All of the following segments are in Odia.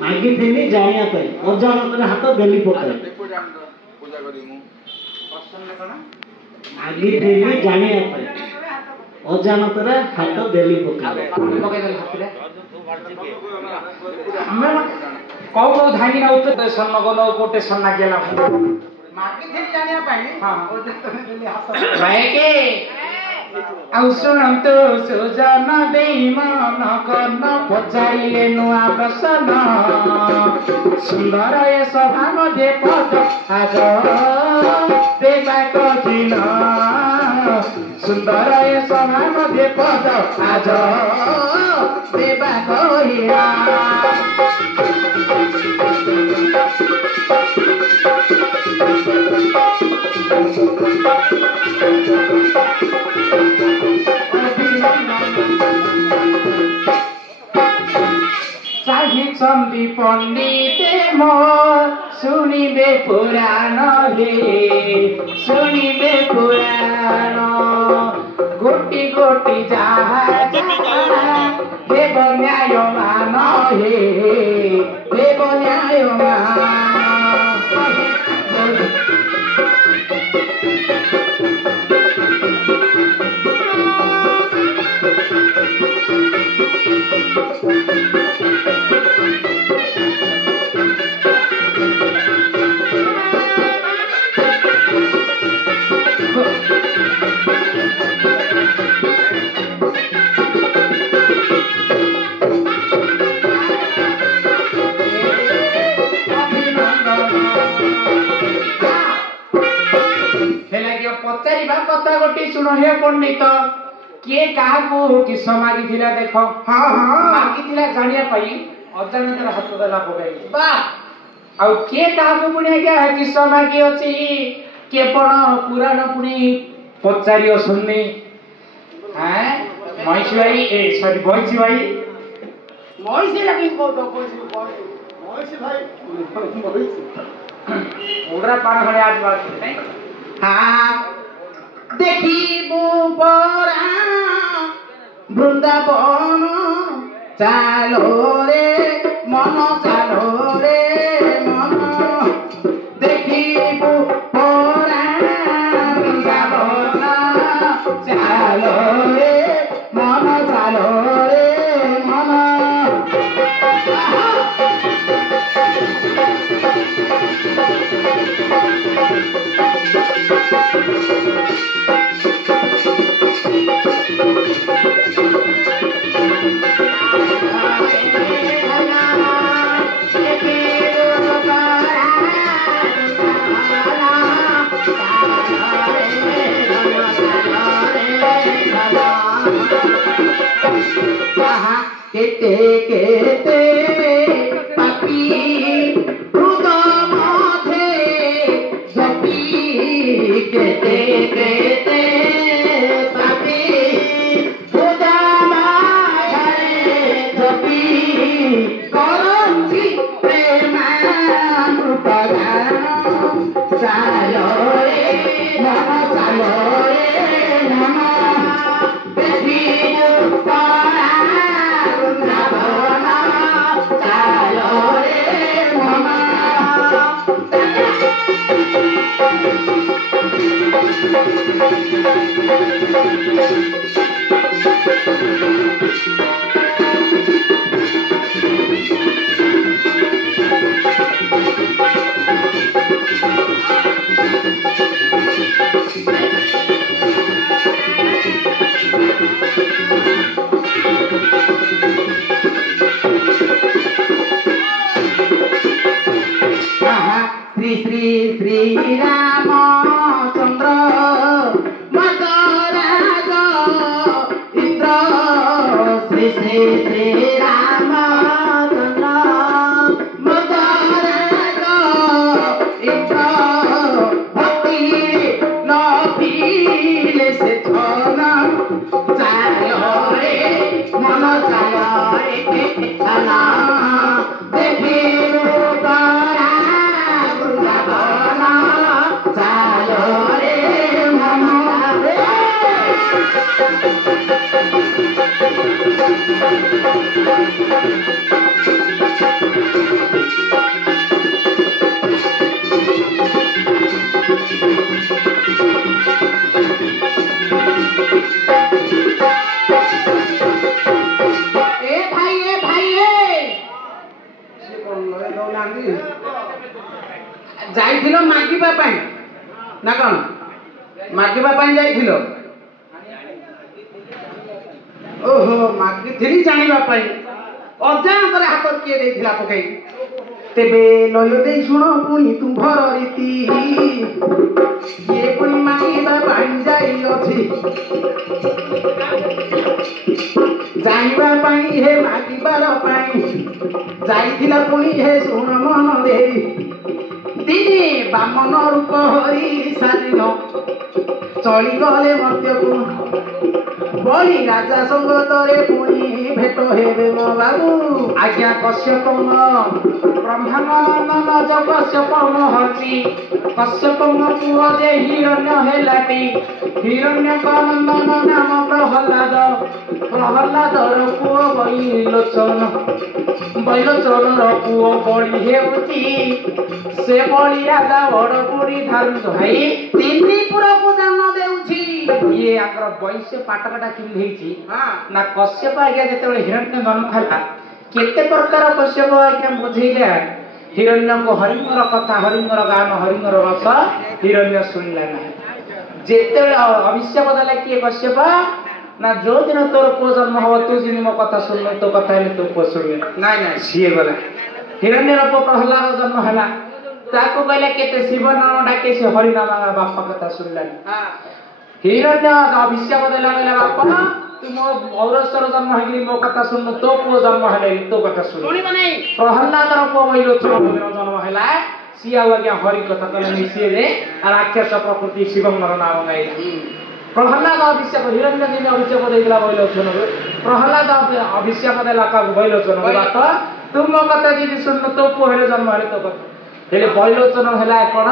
ମାଗିଥିଲି ଜାଣିବା ପାଇଁ ଅଜାଣତରେ ହାତ ବେଲି ପକାଏ। ମାଗିଥିଲି ଜାଣିବା ପାଇଁ ଅଜାଣତରେ ହାତ ବେଲି ପକାଏ। କଉ କଉ ଧାଙ୍ଗି ନା ଉତ୍ତର ସ୍ୱର୍ଣ୍ଣ ଗଲ କୋଟେ ସ୍ୱର୍ଣ୍ଣ ଗେଲା ମାଗିଥିଲି ଜାଣିବା ପାଇଁ ଆଉ ଶୁଣନ୍ତୁ ସୁଜନ ଦେଇ ମନ କର୍ଣ୍ଣ ପଚାରିଲେ ନୂଆ ପ୍ରଶ୍ନ ସୁନ୍ଦର ଏ ସଭା ମଧ୍ୟ ପଦ ଆଗ ଦେବା କଠିନ ସୁନ୍ଦର ଏ ସଭା ମଧ୍ୟ ପଦ ଆଜ ଦେବା କହିଲା চাহিছন্তি পণ্ডিতে মোর শুনিবে পুরাণ হে শুনিবে পুরাণ গোটি গোটি যাহা দেব ন্যায়মান হে দেব ন্যায়মান ପଚାରିବା କଥା ଗୋଟି ଶୁଣ ହେ ପଣ୍ଡିତ କିଏ କାହାକୁ କିସ ମାଗିଥିଲା ଦେଖ ମାଗିଥିଲା ଜାଣିବା ପାଇଁ ଅଜାଣତରେ ହାତ ଦେଲା ପକାଇ ଆଉ କିଏ କାହାକୁ ପୁଣି ଆଜ୍ଞା କିସ ମାଗି ଅଛି କେବଳ ପୁରାଣ ପୁଣି ପଚାରିବ ଶୁଣି ମଇଁଷି ଭାଇ ସରି ବଇଁଷି ଭାଇ ମଇଁଷି ଲାଗି ମୁଦ୍ରା ପାଣ ଭଳି ଆଜ ବାଜ ନାଇଁ ଦେଖିବୁ ପରା ବୃନ୍ଦାବନ ଚାଲୋ ରେ ମନ ଚାଲୋ ରେ ମନ ଦେଖିବୁ ପରା ବୃନ୍ଦାବନ ଚାଲୋ ରେ ମନ ଚାଲୋ ରେ ମନ কেতে কেতে পাপি হৃদ মধ্যে জপি কেতে কেতে পাপি হৃদ মধ্যে জপি করন্তি প্রেমামৃতগান চালো রে মন চালো রে মন দেখিবু পরা শ্রী শ্রী শ্রী রামচন্দ্র মদরাজ ইন্দ্র শ্রী শ্রী শ্রী রামচন্দ্র মদরাজ ইন্দ্র ভক্তি নভিলে সে ছন চালো রে মন চালো রে ছনা দেখিবু পরা বৃন্দাবন চালো রে মন রে ଯାଇଥିଲ ମାଗିବା ପାଇଁ ନା କଣ? ମାଗିବା ପାଇଁ ଯାଇଥିଲ? ଓହୋ, ମାଗିଥିଲି ଜାଣିବା ପାଇଁ। ଅଜାଣତରେ ହାତ କିଏ ଦେଇଥିଲା ପକେଇ? ତେବେ ଲୟ ଦେଇ ଶୁଣ ପୁଣି ତୁମ୍ଭର ରୀତି, କିଏ ପୁଣି ମାଗିବା ପାଇଁ ଯାଇଅଛି, ଜାଣିବା ପାଇଁ ହେ ମାଗିବାର ପାଇଁ ଯାଇଥିଲା ପୁଣି ହେ ଶୁଣ ମନ ଦେଇ, ଦିନେ ବାମନ ରୂପ ହରି ସାଜିନ ଚଳିଗଲେ ମର୍ତ୍ତ୍ୟକୁ, ବଳି ରାଜା ସଙ୍ଗତରେ ପୁଣି ଭେଟ ହେବେ ମୋ ବାବୁ। ଆଜ୍ଞା କଶ୍ୟପ ବ୍ରହ୍ମାନନ୍ଦନ ଜଗଶ୍ୟପ ମହର୍ଷି, କଶ୍ୟପଙ୍କ ପୁଅ ଯେ ହିରଣ୍ୟ ହେଲାଟି, ହିରଣ୍ୟଙ୍କ ନନ୍ଦନ ନାମ ପ୍ରହ୍ଲାଦ, ପ୍ରହ୍ଲାଦର ପୁଅ ବୈଲୋଚନ, ବୈଲୋଚନର ପୁଅ ବଳି ହେଉଛି, ସେ ବଳି ରାଜା ବଡ଼ ବୁଢ଼ୀ ଧାର୍ମିକ ଭାଇ ତିନିପୁରକୁ ଦାନ ଦେଉଛି। ଇଏ ଆମର ବୈଶ୍ୟ ପାଟକଟା କେମିତି ହେଇଛି ନା କଶ୍ୟପ ଆଜ୍ଞା ଯେତେବେଳେ ହିରଣ୍ୟ ଜନ୍ମ ହେଲା କେତେ ପ୍ରକାର କଶ୍ୟପ ଆଜ୍ଞା ବୁଝେଇଲା। ହିରଣ୍ୟଙ୍କୁ ହରିଙ୍କର କଥା, ହରିଙ୍କର ଗାନ, ହରିଙ୍କର ରସ ହିରଣ୍ୟ ଶୁଣିଲା ନାହିଁ। ଯେତେବେଳେ ଅଭିଶାପ ଦେଲା କିଏ କଶ୍ୟପ ନା ଯୋଉଦିନ ତୋର ପୁଅ ଜନ୍ମ ହବ ତୁ ଯେମିତି ମୋ କଥା ଶୁଣିଲୁ, ତୋ କଥା ହେଲେ ତୋ ପୁଅ ଶୁଣିବେ। ନାଇଁ ନାଇଁ, ସିଏ ଗଲା। ହିରଣ୍ୟର ପୁଅ ପ୍ରହ୍ଲାଦ ଜନ୍ମ ହେଲା, ତାକୁ କହିଲେ କେତେ ଶିବ ନାମ ଡାକେ, ସେ ହରିନାମ ବାପା କଥା ଶୁଣିଲାନି। ହିରଣ୍ୟ ଅଭିଶାପ ଦେଲା, କହିଲା ବାପା ତୁ ମୋ ଔରସର ଜନ୍ମ ହେଇକି ମୋ କଥା ଶୁଣୁ, ତୋ ପୁଅ ଜନ୍ମ ହେଲେ ତୋ କଥା ଶୁଣିବ ନାହିଁ। ପ୍ରହ୍ଲାଦର ପୁଅ ବୈଲୋଚନ ଜନ୍ମ ହେଲା, ସିଏ ଆଉ ଆଜ୍ଞା ହରି କଥା କହିଲାନି, ସିଏ ରାକ୍ଷସ ପ୍ରକୃତି ଶିବଙ୍କର ନାମ ଗାଇଲା। ପ୍ରହ୍ଲାଦ ଅଭିଶାପ, ହିରଣ୍ୟ ଦିନ ଅଭିଶାପ ଦେଇଥିଲା ବୈଲୋଚନକୁ, ପ୍ରହ୍ଲାଦ ଅଭିଶାପ ଦେଲା କାହାକୁ? ବୈଲୋଚନକୁ, ବାପା ତୁ ମୋ କଥା ଯଦି ଶୁଣୁ ତୋ ପୁଅ ହେଲେ ଜନ୍ମ ହେଲେ ତୋ କଥା ହେଲେ। ବୈଲୋଚନ ହେଲା କଣ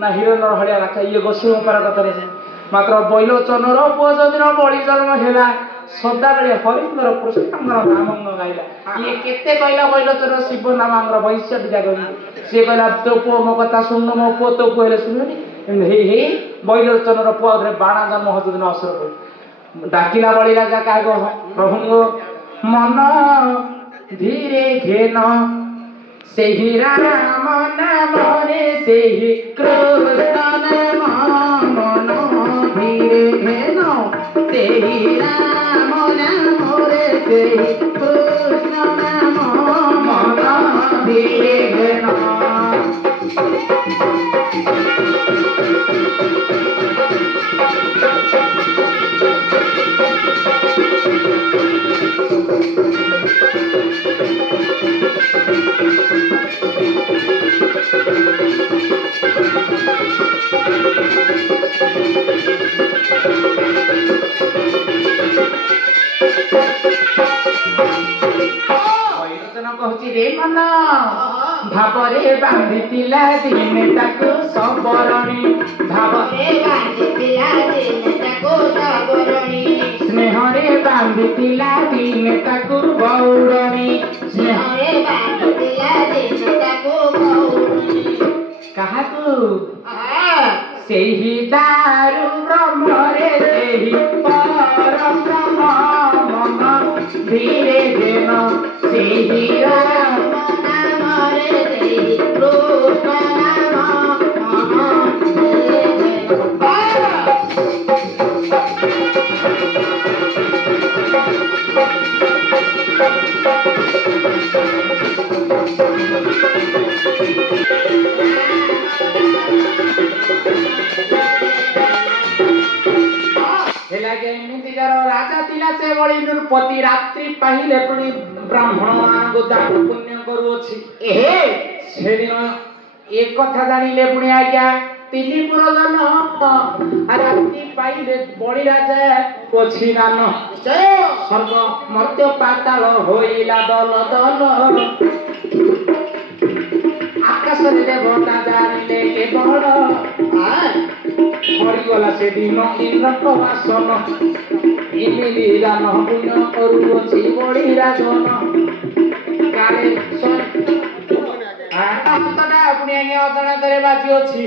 ନା ହିରଣ୍ୟର ଭଳିଆ ରାକ୍ଷା, ଇଏ ଗୋଷ୍ଠୀ ଉପାର କଥା ନାହିଁ। ମାତ୍ର ବୈଲୋଚନର ପୁଅ ଯୋଉଦିନ ବଳି ଜନ୍ମ ହେଲା ସଦାବେଳେ ହରିଙ୍କର କୃଷ୍ଣଙ୍କର ନାମ ଗାଇଲା। ଇଏ କେତେ କହିଲା ବୈଲୋଚନ ଶିବ ନାମ ଆମର ବୈଶ୍ୟ ବିଦ୍ୟା କହି, ସିଏ କହିଲା ତୋ ପୁଅ ମୋ କଥା ଶୁଣୁ, ମୋ ପୁଅ ତୋ ପୁଅ ହେଲେ ଶୁଣିବନି। ହେଇ ହେଇ ବୈଲୋଚନର ପୁଅ ଧରେ ବାଣା ଜନ୍ମ ହଉଛି ଦିନ ଅସୁର ଡାକିଲା ବଳି ରାଜା କାହାକୁ? ପ୍ରଭୁଙ୍କୁ। ମନ ଧୀରେ ଘେନ ସେହି ରାମ ନାମରେ, ସେହି କୃଷ୍ଣ ନାମ, ମନ ଧୀରେ ଘେନ ସେହି ରାମ ନାମରେ, ସେହି କୃଷ୍ଣ ନାମ, ମନ ଧୀରେ ଘେନ। କହୁଛି ରେ ମନ ଭାବରେ ବାନ୍ଧିଥିଲା ଦିନେ ତାକୁ ସବରଣୀ, ଭାବରେ ବାନ୍ଧିଥିଲା ଦିନେ ତାକୁ ସବରଣୀ, ସ୍ନେହରେ ବାନ୍ଧିଥିଲା ଦିନେ ତାକୁ ଗୌରଣୀ, ସ୍ନେହରେ ବାନ୍ଧିଥିଲା ଦିନେ ତାକୁ ଗୌରଣୀ। କାହାକୁ? ସେହି ଦାରୁ ବ୍ରହ୍ମରେ, ସେହି ପରବ୍ରହ୍ମ, ମନ ଧୀରେ ଘେନ ସେହି ରାମ ନାମରେ, ସେହି କୃଷ୍ଣ ନାମ, ମନ ଧୀରେ ରାଜା ଥିଲା ସେ ଭଳି ନୃପତି, ରାତ୍ରି ପାହିଲେ ପୁଣି ବ୍ରାହ୍ମଣ ମାନଙ୍କୁ ଦାନ ପୁଣ୍ୟ କରୁଅଛି। ସେଦିନ ଏ କଥା ଜାଣିଲେ ପୁଣି ଆଜ୍ଞା ତିନି ପୁରଜନ, ରାତ୍ରି ପାଇଲେ ବଳି ରାଜା ଅଛି ଦାନ, ସ୍ୱର୍ଗ ମର୍ତ୍ତ୍ୟ ପାତାଳ ହୋଇଲା ଦଲ ଦଲ, ଆକାଶରେ ଦେବତା ଜାଣିଲେ କେବଳ, ମରିଗଲା ସେଦିନ ଇନ୍ଦ୍ରଙ୍କ ବାସନ, ଏମିତି ଦାନ ପୁଣ୍ୟ କରୁଅଛି ବଳି ରାଜନ। କାଳେ ପୁଣି ଆଜ୍ଞା ଅଜାଣତରେ ବାଜିଅଛି,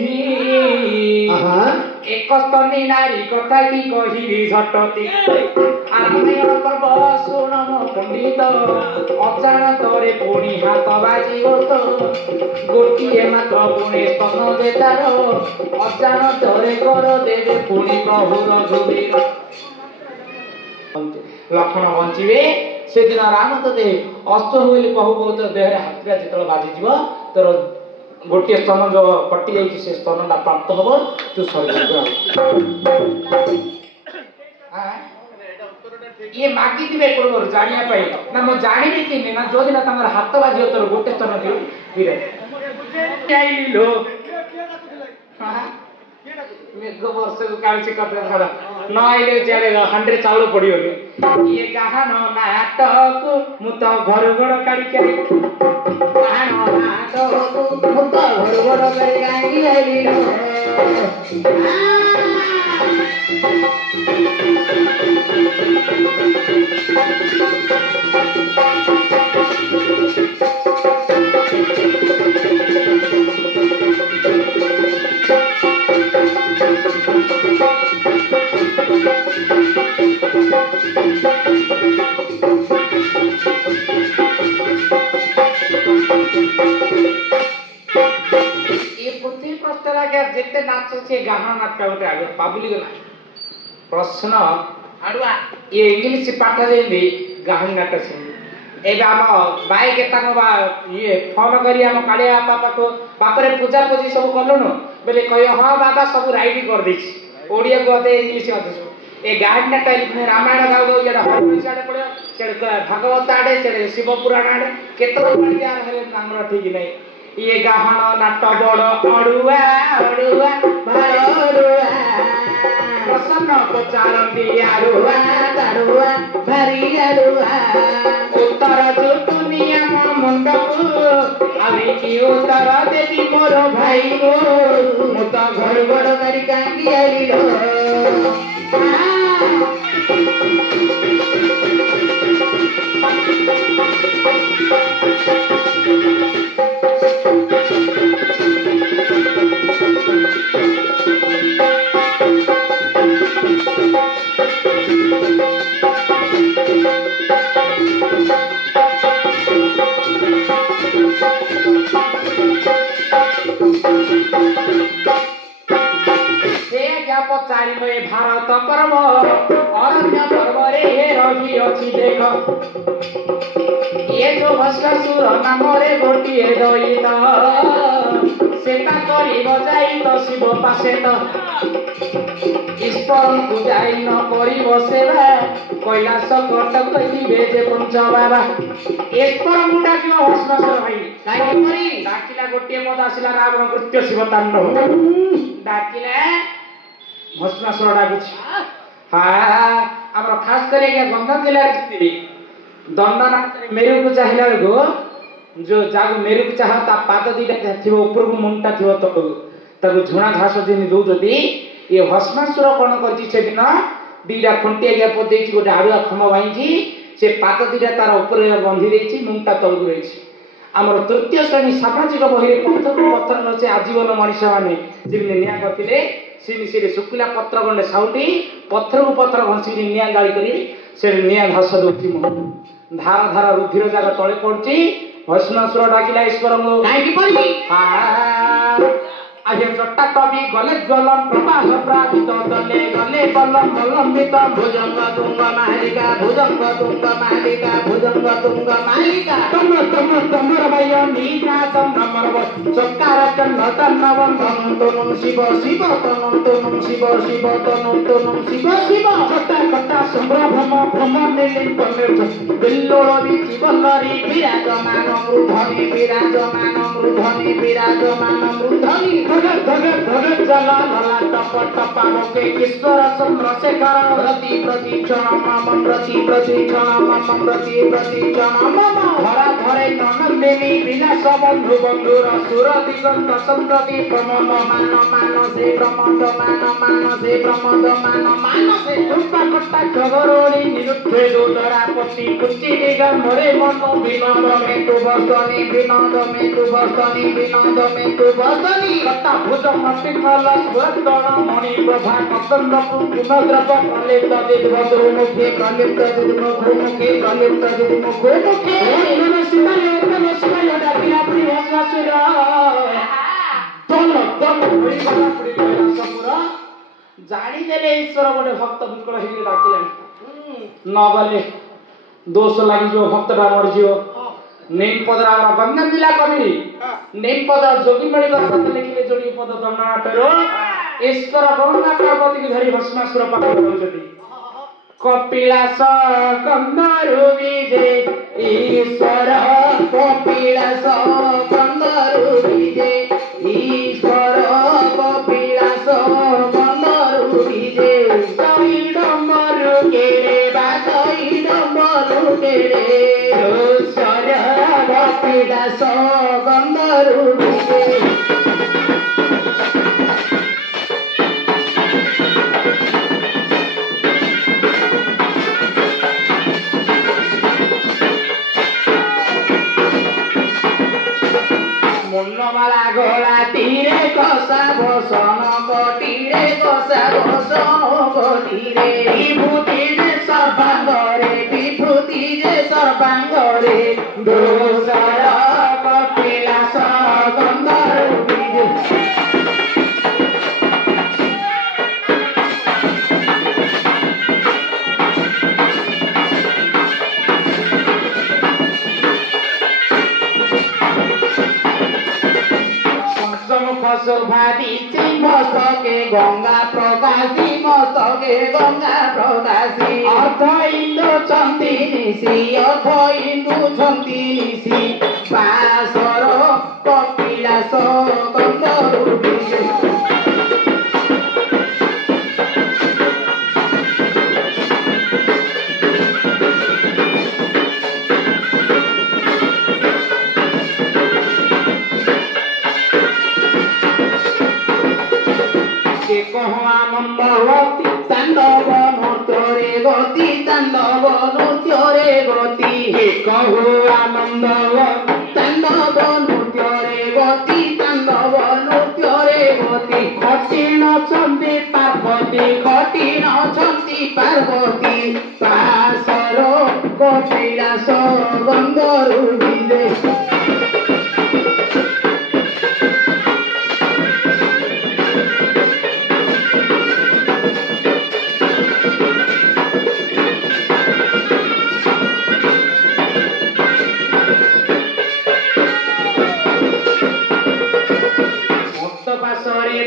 ଏକ ସ୍ତନୀ ନାରୀ କଥା କି କହିବି ଝଟତି, ଆରାମର ପର୍ବ ଶୁଣ ମୋ ପଣ୍ଡିତ ଅଜାଣତରେ ପୁଣି ହାତ ବାଜିବ ତ ଗୋଟିଏ ମାତ୍ର ପୁଣି ସ୍ତନ ଦେତାର ଅଜାଣତରେ କର ଦେବେ ପୁଣି ପ୍ରଭୁର ଧୁବିର ଲକ୍ଷ୍ମଣ ବଞ୍ଚିବେ ସେଦିନ ରାମ ତତେ ଅସ୍ତ ବୋଲି କହୁ କହୁ ତୋ ଦେହରେ ହାତଟା ଯେତେବେଳେ ବାଜିଯିବ ତୋର ଗୋଟିଏ ସ୍ତନ ଯୋଉ କଟି ଯାଇଛି ସେ ସ୍ତନଟା ପ୍ରାପ୍ତ ହବ ତୁ ସ୍ୱର୍ଗକୁ ଇଏ ମାଗିଥିବେ ପୂର୍ବରୁ ଜାଣିବା ପାଇଁ ନା ମୁଁ ଜାଣିବି କେମିତି ନା ଯୋଉଦିନ ତାଙ୍କର ହାତ ବାଜିବ ତୋର ଗୋଟେ ସ୍ତନ ଦିଅ ହିରେ ମେଘ ବର୍ଷକୁ କାଳୁଛି କଥା ଛାଡ ନ ଆଇଲେ ଚାଲେ ହାଣ୍ଡିରେ ଚାଉଳ ପଡିବନି ଇଏ ଗାହାନ ନାଟକ ମୁଁ ତ ଘରୁ ଗୋଡ କାଢି କାଢି ଗାହାନ ନାଟକ ମୁଁ ତ ଘରୁ ଗୋଡ କାଢି କାଢି ଆଇଲି ଯେତେ ନାଚ ସେ ଗାହାଣ ନାଟକ ଗୋଟେ ଆଗ ପାବୁଲି ଗଲା ପ୍ରଶ୍ନ ଆଡୁଆ ଇଏ ଇଂଲିଶ ପାଠ ଯେମିତି ଗାହାଣ ନାଟ ସେମିତି ଏବେ ଆମ ଭାଇ କେତାଙ୍କ ବା ଇଏ ଫୋନ କରି ଆମ କାଳିଆ ବାପା ପାଖକୁ ବାପରେ ପୂଜା ପୂଜି ସବୁ କଲୁଣୁ ବୋଲେ କହିବ ହଁ ବାବା ସବୁ ରାଇଟ୍ କରିଦେଇଛି ଓଡ଼ିଆକୁ ଅଧେ ଇଂଲିଶ ଅଧେ ଏ ଗାହାଣ ନାଟ ରାମାୟଣ ଗାଉ ଗାଉ ଇଆଡ଼େ ହରିବଂଶ ଆଡ଼େ ପଡ଼ିବ ସିଆଡ଼େ ଭାଗବତ ଆଡ଼େ ସିଆଡ଼େ ଶିବ ପୁରାଣ ଆଡ଼େ କେତେବେଳେ ହେଲେ ଆମର ଠିକ ନାହିଁ ଇଏ ଗାହାଣ ନାଟ ବଡ଼ ଅଡୁଆ ଅଡୁଆ ଭାର ଅଡୁଆ ପ୍ରସନ୍ନ ପଚାରନ୍ତି ଆରୁଆ ତାରୁଆ ଭାରି ଆରୁଆ ଉତ୍ତର ଜୁଟୁନି ଆମ ମୁଣ୍ଡକୁ ଆହୁରି କି ଉତ୍ତର ଦେବି ମୋର ଭାଇ ମୁଁ ତ ଘରୁ ବଡ଼ କରି କାନ୍ଦି ଆଇଲ ପଚାରିବ ଏ ଭାରତ ପର୍ବ ଅରଣ୍ୟ ପର୍ବରେ ରହିଅଛି ଦେଖ ଏ ଯୋଉ ଭସ୍ମାସୁର ନାମରେ ଗୋଟିଏ ଦଇତ ସେଟା କରିବ ଯାଇ ତ ଶିବ ପାଶେ ତ ଈଶ୍ୱରଙ୍କୁ ଯାଇ ନ କରିବ ସେବା କୈଳାସ କଟ କହିବେ ଯେ ପଞ୍ଚ ବାବା ଈଶ୍ୱରଙ୍କୁ ଡାକିବ ଭସ୍ମାସୁର ଭାଇ ଡାକିଲା ଗୋଟିଏ ପଦ ଆସିଲା ରାବଣ କୃତ୍ୟ ଶିବ ତାଣ୍ଡବ ଡାକିଲେ ଭସ୍ମାସୁର ଡାକୁଛି ଆମର ଖାସ କରି ଗଞ୍ଜାମ ଜିଲ୍ଲାରେ ଦଣ୍ଡନାଥରେ ମେରୁକୁ ଚାହିଁଲା ବେଳକୁ ଯୋଉ ଯାହାକୁ ମେରୁକୁ ଚାହା ତା ପାଦ ଦିଟା ଥିବ ଉପରକୁ ମୁଣ୍ଡଟା ଥିବ ତଳକୁ ତାକୁ ଝୁଣା ଘାସ ଯେମିତି ଦଉଛନ୍ତି ଇଏ ଭସ୍ମାସୁର କଣ କରିଛି ସେଦିନ ଦିଟା ଖୁଣ୍ଟିଆ ଗ୍ୟାପ ଦେଇଛି ଗୋଟେ ଆଡୁଆ ଖମ ଭାଙ୍ଗି ସେ ପାଦ ଦିଟା ତାର ଉପରେ ବନ୍ଧି ଦେଇଛି ମୁଣ୍ଡଟା ତଳକୁ ରହିଛି ଆମର ତୃତୀୟ ଶ୍ରେଣୀ ସାମାଜିକ ବହିରେ ପଥରକୁ ପଥର ନଚେ ଆଜୀବନ ମଣିଷ ମାନେ ଯେମିତି ନିଆଁ କରିଥିଲେ ସେ ଶୁଖିଲା ପତ୍ର ଗଣ୍ଡେ ସାଉଟି ପଥରକୁ ପଥର ଘଷିକି ନିଆଁ ଜାଳି କରି ସେ ନିଆଁ ଘାସ ଦଉଛି ଧାର ଧାର ରୁଧିର ଜାଗ ତଳେ ପଡୁଛି ଭସ୍ମାସୁର ଡାକିଲା ଈଶ୍ୱରଙ୍କୁ କାହିଁକି କରିବି আজ চট্টা কবি গলে জ্বলন প্রবাহ প্রাবিত দলে গলে বলম বলম্বিত ভুজঙ্গ তুঙ্গ মালিকা ভুজঙ্গ তুঙ্গ মালিকা ভুজঙ্গ তুঙ্গ মালিকা তম্র তম্র তম্র বায় নিজা তম্র সকার চন্দ্র তন্নবম তনুম শিব শিব তনুম শিব শিব তনুম শিব শিব চট্টা কট্টা সম্ভ্রম ভ্রম নীলিম পন্নের বিল্লোড়ি জীবনরি বিরাজমান মৃধনি বিরাজমান মৃধনি বিরাজমান মৃধনি ধগর ধগর ধগর জ্বালা লালা টপ টপ আমাকে ঈশ্বর চন্দ্রশেখর প্রতি প্রতি ক্ষণ মম প্রতি প্রতি ক্ষণ মম প্রতি প্রতি ক্ষণ মম ধরা ধরে ননন্দ নন্দিনী বিনাশ বন্ধু বন্ধুর সুর দিগন্ত চন্দ্র কি প্রমোদ মান মান সে প্রমোদ মান সে প্রমোদ মান সে কৃপা কর্তা জগরণী নিরুদ্ধে দুদরা পতি কুচি দিগম্বরে মন বিনোদ মে তু বসনি বিনোদ মে তু বসনি বিনোদ মে তু বসনি কর্তা ভুজঙ্গ পিঙ্গল স্বর্দন মণি প্রভা কদম্ব কুমদ্রব প্রলিপ্ত দিগ্বধূ মুখে প্রলিপ্ত দিগ্মুখ মুখে প্রলিপ্ত দিগ্মুখ মুখে ଜାଣିଦେଲେ ଈଶ୍ୱର ଗୋଟେ ଭକ୍ତ ବିକଳ ହେଇକି ଡାକିଲେଣି ନ ଗଲେ ଦୋଷ ଲାଗିଯିବ ଭକ୍ତଟା ମରିଯିବ ନିମପଦର ଆମର ଗଞ୍ଜାମ ଜିଲ୍ଲା କବି ନିମପଦ ଯୋଗୀମଣି ଦର୍ଶନ ଲେଖିଲେ ଯୋଡ଼ି ପଦ ଦଣ୍ଡନାଟରୁ ଈଶ୍ୱର ଗଙ୍ଗା ପାର୍ବତୀକୁ ଧରି ଭସ୍ମାସୁର ପାଖରେ ରହିଛନ୍ତି କପିଳାସ ଗନ୍ଧରୁ ବିଜେ ଈଶ୍ୱର କପିଳାସ ଗନ୍ଧରୁ ବିଜେ ଈଶ୍ୱର କପିଳାସ ଗନ୍ଧରୁ ବିଜେ ଶୈଡମ୍ବରୁ କେରେ ବା ଶୈଡମ୍ବରୁ କେରେ ଈଶ୍ୱର କପିଳାସ ଗନ୍ଧରୁ ବିଜେ মুন্নমালা গোলা তীরে কষা বসন কটিরে কষা বসন কটিরে বিভূতি যে সর্বাঙ্গরে বিভূতি যে সর্বাঙ্গরে দোষর কপিলাস গন্ধর বিজে শোভা দিচ্ছি মস্তকে গঙ্গা প্রকাশী মস্তকে গঙ্গা প্রকাশী অর্ধ ইন্দু ছন্দি নিশি অর্ধ ইন্দু ছন্দি নিশি বাসর কপিলাস গন্ধরু বিজে তাণ্ডব নৃত্যরে গতি তাণ্ডব নৃত্যরে গতি কহু আনন্দ তাণ্ডব নৃত্যরে গতি তাণ্ডব নৃত্যরে গতি কঠিন ছন্দি পার্বতী কঠিন ছন্দি পার্বতী পাশর কপিলাস গন্ধরু বিজে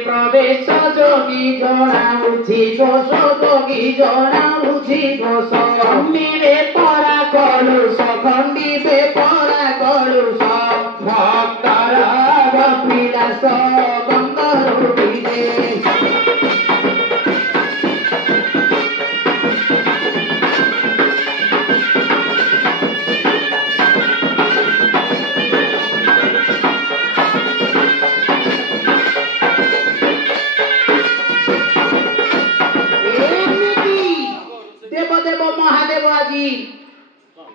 প্রবেশ যোগী জনাউছি ঘোষ যোগী জনাউছি ঘোষ খণ্ডিবে পরা কলুষ খণ্ডিবে পরা কলুষ ভক্তর কপিলাস গন্ধরু বিজে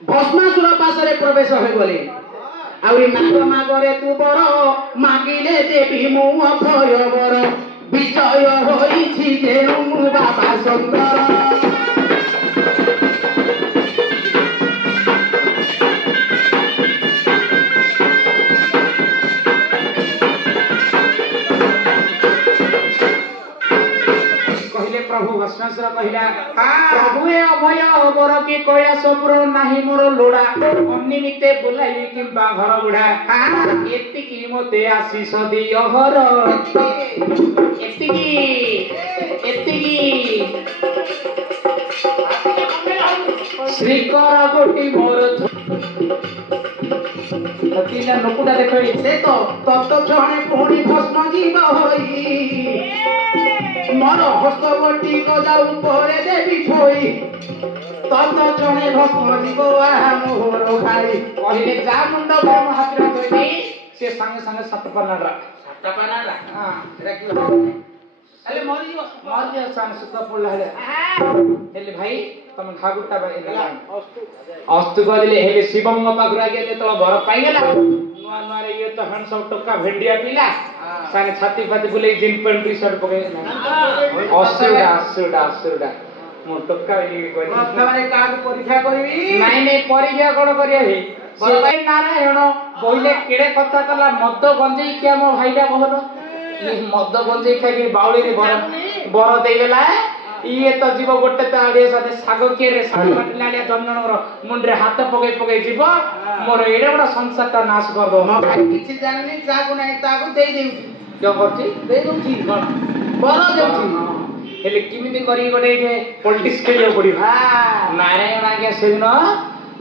ভস্মাসুর পাশরে প্রবেশ হয়ে গলে আউরি নাগ মাগরে তু বড় মাগিলে দেবী মু অভয় বর বিজয় হইছি যেনু বাবা সুন্দর प्रभु भस्मासुर कहला प्रभु ए अभय बर के कैलासपुर नाही मोर लोड़ा अनिमिते बुलाइली किंबा घर बुढ़ा एतिकी मते आशीष दिय हर एतिकी एतिकी श्रीकर गोटी मोर तीन नकुटा देखो से तो तत्व क्षणे पुणी भस्म जीव होई मोर हस्तवटी गजा उपरे देवी थोई ତତ ଜଣେ ଭସ୍ମ ଯିବ ମୋର ଭାଇ କହିଲେ ଯା ମୁଣ୍ଡ ଉପରେ ମୋ ହାତରେ ଧୋଇବି ସେ ସାଙ୍ଗେ ସାଙ୍ଗେ ସାତ ପାନାଟା ହଁ ହେଲେ ମରିଯିବ ମରିଯିବ ସାଙ୍ଗେ ସୁତ ପଡିଲା ହେଲେ ଭାଇ ତମେ ଘାଗୁଟା ଅସ୍ତୁ କହିଲେ ହେଲେ ଶିବଙ୍କ ପାଖରୁ ଆଗେ ଯେତେବେଳେ ଘର ପାଇଗଲା ନୂଆ ନୂଆରେ ଇଏ ତ ହ୍ୟାଣ୍ଡସମ୍ ଟୋକା ଭେଣ୍ଡିଆ ପିଲା ସାଙ୍ଗେ ଛାତି ଫାତି ବୁଲେଇ ଜିନ୍ ପ୍ୟାଣ୍ଟ ଟି ସାର୍ଟ ପକେଇ ଅସୁରଟା ମୁଁ ଟୋକା କାହାକୁ ପରୀକ୍ଷା କରିବି ନାଇଁ ପରୀକ୍ଷା କଣ କରିବା ଭାଇ ନାରାୟଣ ବହିଲେ କେଡେ କଥା କଲା ମଦ ଗଞ୍ଜେଇ ଖିଆ ମୋ ଭାଇଟା ଭଲ ଇଏ ମଦ ଗଞ୍ଜେଇ ଖାଇକି ବାଉଳିରେ ବର ଦେଇଗଲା ଇଏ ତ ଯିବ ଗୋଟେ ତ ଆଡିଆ ସାଥେ ଶାଗ କିଏରେ ଶାଗ କାଟିଲା ଆଡିଆ ଜଣଙ୍କର ମୁଣ୍ଡରେ ହାତ ପକେଇ ଯିବ ମୋର ଏଡେ ବଡ ସଂସାରଟା ନାଶ କରିଦବ କିଛି ଜାଣିନି ଯାହାକୁ ନାହିଁ ତାକୁ ଦେଇ ଦେଉଛି କିଏ କରୁଛି ଦେଇ ଦଉଛି କଣ ବର ଦେଉଛି ହେଲେ କେମିତି କରିକି ଗୋଟେ ଏଇଠି ପଲିଟିକ୍ସ ଖେଳିବାକୁ ପଡିବ ନାରାୟଣ ଆଜ୍ଞା ସେଦିନ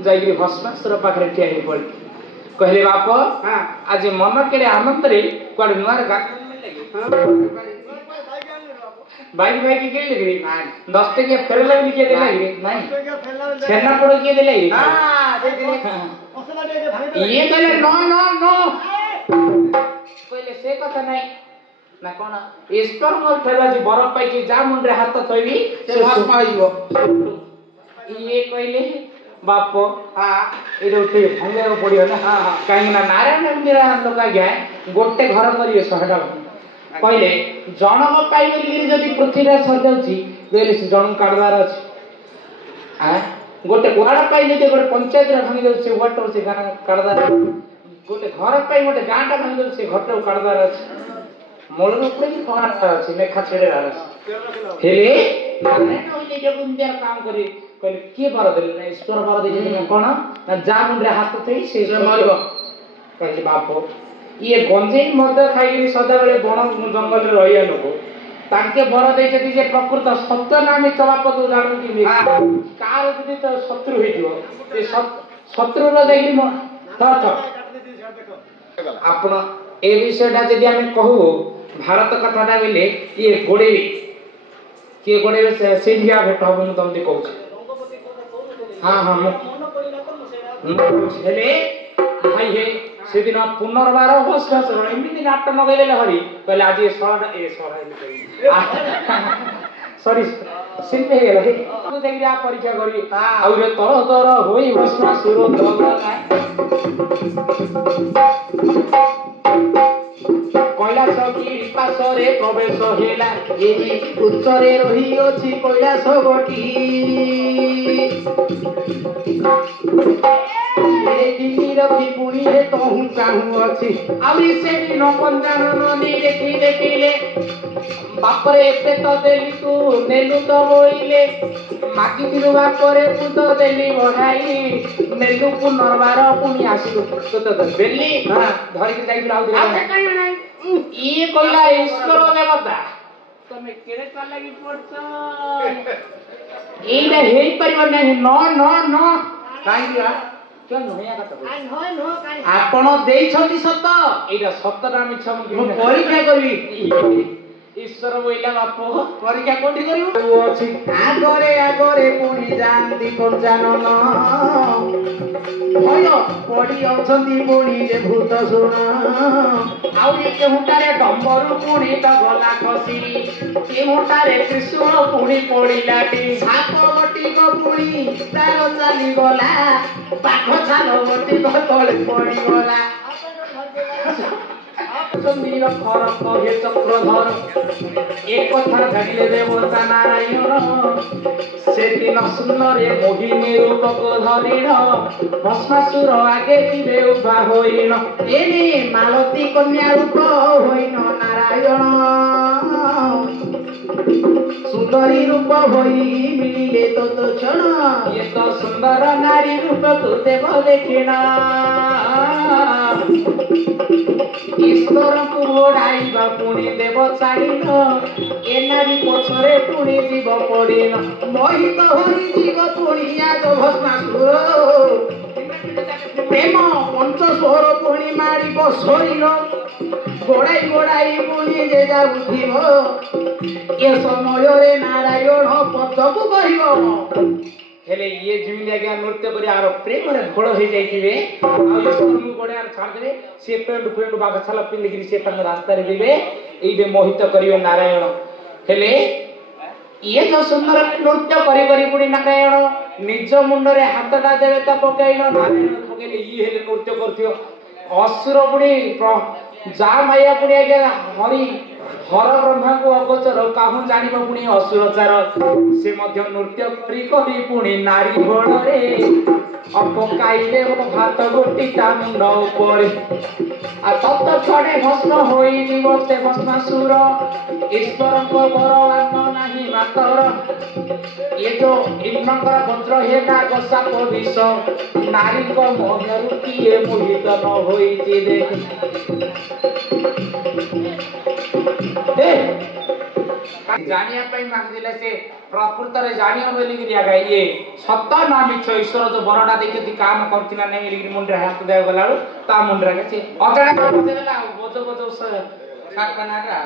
ଯାଇକିରି ଭସ୍ମାସୁର ପାଖରେ ଠିଆ ହେଇ ପଡି କହିଲେ ବାପ ଆଜି ମନ କେଡେ ଆନନ୍ଦରେ କୁଆଡେ ନୂଆ ବାଇକ କିଏ ଦେଲେ 10 ଟଙ୍କିଆ ଫେରଲା ବୋଲି କିଏ ଦେଲା ନାଇଁ ଛେନା ପୋଡ କିଏ ଦେଲା ଇଏ କହିଲେ ନ କହିଲେ ସେ କଥା ନାଇଁ ନା କଣ ଈଶ୍ୱର ମୋର ଫେର ଆଜି ବର ପାଇକି ଯା ମୁଣ୍ଡରେ ହାତ ଥୋଇବି ସେ ଭସ୍ମ ହେଇଯିବ ଇଏ କହିଲେ ବାପ ଏଇଟା ଟିକେ ଭାଙ୍ଗିବାକୁ ପଡିବ ନା କାହିଁକି ନା ନାରାୟଣ ଲୋକ ଆଜ୍ଞା ଗୋଟେ ଘର କରିବେ 100ଟା କହିଲେ ଜଣକ ପାଇ ବୋଲିକିରି ଯଦି ପୃଥିବୀରେ ସରିଯାଉଛି କହିଲେ ସେ ଜଣକୁ କାଢିବାର ଅଛି ଗୋଟେ ୱାର୍ଡ ପାଇଁ ଯଦି ଗୋଟେ ପଞ୍ଚାୟତରେ ଭାଙ୍ଗି ଯାଉଛି ସେ ୱାର୍ଡ ସେ ଗାଁ କାଢିବାର ଗୋଟେ ଘର ପାଇଁ ଗୋଟେ ଗାଁଟା ଭାଙ୍ଗି ଯାଉଛି ସେ ଘରଟାକୁ କାଢିବାର ଅଛି ମୂଳରୁ ଉପରେ ବି ପହଁରାର ଅଛି ଲେଖା ଛେଡିବାର ଅଛି ହେଲେ କାମ କରି କହିଲେ କିଏ ବର ଦେଲେ ନା ଈଶ୍ୱର ବର ଦେଇଛନ୍ତି କଣ ନା ଯା ମୁଣ୍ଡରେ ହାତ ଥୋଇ ସେ ମରିବ କହିଲେ ବାପ ଇଏ ଗଞ୍ଜେଇ ମଦ ଖାଇକିରି ସଦାବେଳେ ବଣ ଜଙ୍ଗଲରେ ରହିବା ଲୋକ ତାଙ୍କେ ବର ଦେଇଛନ୍ତି ଯେ ପ୍ରକୃତ ସତ୍ୟ ନା ମିଛ ବାପ ତୁ ଜାଣୁ କି କାହାର ଯଦି ତ ଶତ୍ରୁ ହେଇଯିବ ସେ ଶତ୍ରୁର ଯାଇକିରି ଆପଣ ଏ ବିଷୟଟା ଯଦି ଆମେ କହୁ ଭାରତ କଥାଟା ବୋଇଲେ ଇଏ ଗୋଡେଇବେ କିଏ ଗୋଡେଇବେ ସିନ୍ଧିଆ ଭେଟ ହବ ମୁଁ ତମକୁ କହୁଛି ହେଲେ ଭାଇ ହେ ସେଦିନ ପୁନର୍ବାର ଏମିତି ନାଟ ଲଗେଇଦେଲେ ହରି କହିଲେ ଆଜି ସରି ଶିଳ୍ପୀ ହେଇଗଲା ପରୀକ୍ଷା କରି ଆଉ ତର ତର ହୋଇ ଭସ୍ମାସୁର କୈଳାସ ପାଶରେ ପ୍ରବେଶ ହେଲା ଏହି ଉଚ୍ଚରେ ରହିଅଛି କୈଳାସ ଗୋଟି ରଖି ପୁଣି ତହୁଁ ଚାହୁଁ ଅଛି ଆହୁରି ସେଦିନ ପଞ୍ଚାନନ ଦେଖିଲେ ବାପରେ ଏତେ ତ ଦେଲି ତୁ ନେଲୁ ତ ବୋଇଲେ ମାଗିଥିଲୁ ବାପରେ ତୁ ତ ଦେଲି ବଢାଇ ନେଲୁ ପୁନର୍ବାର ପୁଣି ଆସିଲୁ ତୁ ତ ଦେଲି ଧରିକି ଯାଇଥିଲୁ ଆଉ ଇଏ କହିଲା ଈଶ୍ୱର ଦେବତା ତମେ କେଡେ ଚାଲାକି ପଡୁଛ ଏଇଟା ହେଇପାରିବ ନାହିଁ ନ କାହିଁକି ଆପଣ ଦେଇଛନ୍ତି ସତ ଏଇଟା ସତଟା ମିଛ ମୁଁ ପରୀକ୍ଷା କରିବି ଈଶ୍ୱର ବୋଇଲା ବାପ ପରୀକ୍ଷା କୋଉଠି କରିବୁ ଅଛି ଆଗରେ ପୁଣି ଯାଆନ୍ତି ପଞ୍ଚାନନ ଭୟ ପଡି ଅଛନ୍ତି ପୁଣି ଯେ ଭୂତ ଶୁଣ ଆଉ କେଉଁଟାରେ ଡମ୍ବରୁ ପୁଣି ତ ଗଲା ଖସି କେଉଁଟାରେ ତ୍ରିଶୂଳ ପୁଣି ପଡିଲାଟି ସାପ ଗୋଟିକ ପୁଣି ତାର ଚାଲିଗଲା ପାଖ ଛାଲ ଗୋଟିକ ତଳେ ପଡିଗଲା ଚକ୍ରଧର ଏ କଥା ଜାଣିଲେ ଦେବତା ନାରାୟଣ ସେଦିନ ସୁନ୍ଦରେ ମୋହିନୀ ରୂପକ ଧରିଣ ଭସ୍ମାସୁର ଆଗେ ଥିବେ ଉଭା ହୋଇଣ ଏନେ ମାଳତୀ କନ୍ୟା ରୂପ ହୋଇନ ନାରାୟଣ ସୁନ୍ଦରୀ ରୂପ ହୋଇ ମିଳିଲେ ତୋ କ୍ଷଣ ଏ ତ ସୁନ୍ଦର ନାରୀ ରୂପ ତୁ ଦେବ ଦେଖିଣ ଈଶ୍ୱରଙ୍କୁ ଓଢାଇବା ପୁଣି ଦେବ ଛାଡ଼ିନ ଏ ନାରୀ ପଛରେ ପୁଣି ଯିବ ପଡ଼ିନ ମୋହିତ ହୋଇଯିବ ପୁଣି ଆଜ ଭସ୍ମାସୁର ପ୍ରେମ ପଞ୍ଚସ୍ୱର ପୁଣି ମାରିବ ଶରୀର ଗୋଡାଇ ପୁଣି ଯେ ଯାଉଥିବ ଏ ସମୟରେ ନାରାୟଣ ପଦକୁ କହିବ हेले ये जिमिन आज्ञा नृत्य करी आरो प्रेम रे घोड़ हो जाइथिबे आ ये स्कूल गोड़े आर छाड़ देबे से पेंड बागछाला पिंदिगिरी से तंग रास्ता रे दिबे एबे मोहित करियो नारायण हेले ये जो सुंदर नृत्य करी करी पुणी नारायण निज मुंडरे हाथटा देवे ता पकाइनो नारायण पकाइले ई हेले नृत्य करथियो असुर पुणी जा माया पुणी आज्ञा हरि हर ब्रह्मा को अगोचर काहू जानिब पुणी असुरचार से मध्य नृत्य करी करी पुणी नारी घोड़रे अपकाइले हाथ गोटी ता मुंड उपरे आ तत्त छड़े भस्म होई जीवते भस्मासुर ईश्वर को बरवान नाही मातर ये जो इंद्रकर वज्र हे ना गसाप विष नारी को मोहरु किए मोहित न होई जानिया पई माग दिले से प्रकृत रे जानिया बोली कि दिया गई ये सत्य ना मिछ ईश्वर जो बरडा देखि ती काम करतिना नै लिखि मुंड रे हाथ दे गलाळो ता मुंड रे के अजडा का बजेला बोजो बोजो सात बनारा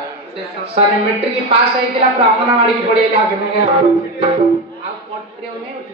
सारे मैट्रिक पास आइतिला ब्राह्मणवाड़ी की पढ़िया आगे में आ पढ़ियो नै